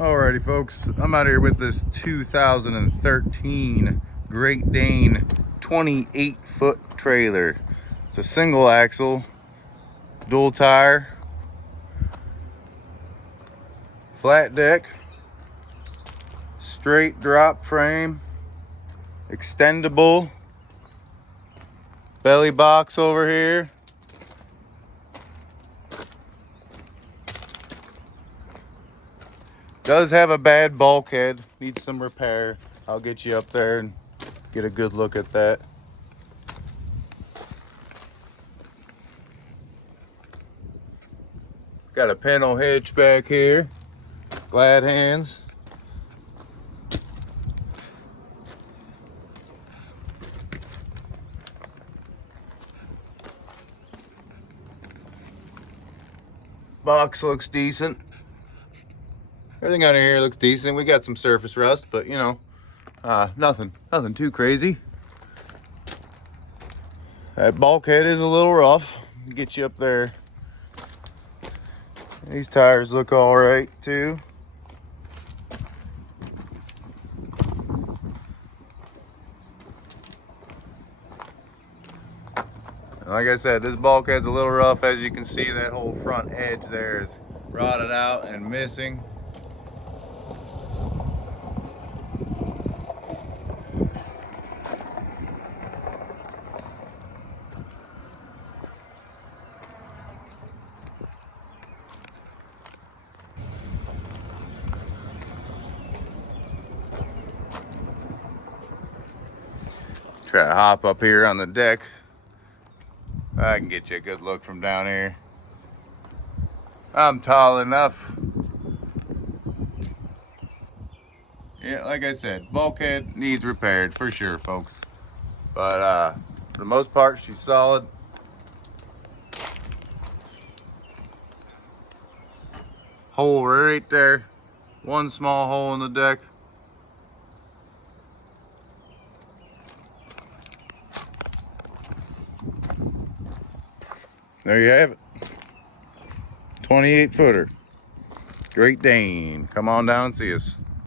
Alrighty folks, I'm out here with this 2013 Great Dane 28-foot trailer. It's a single axle, dual tire, flat deck, straight drop frame, extendable, belly box over here. Does have a bad bulkhead, needs some repair. I'll get you up there and get a good look at that. Got a panel hitch back here, glad hands. Box looks decent. Everything under here looks decent. We got some surface rust, but you know, nothing too crazy. That bulkhead is a little rough. Get you up there. These tires look all right too. Like I said, this bulkhead's a little rough. As you can see, that whole front edge there is rotted out and missing. Try to hop up here on the deck. I can get you a good look from down here. I'm tall enough. Yeah, like I said, bulkhead needs repaired for sure, folks. But for the most part, she's solid. Hole right there. One small hole in the deck. There you have it. 28-footer. Great Dane. Come on down and see us.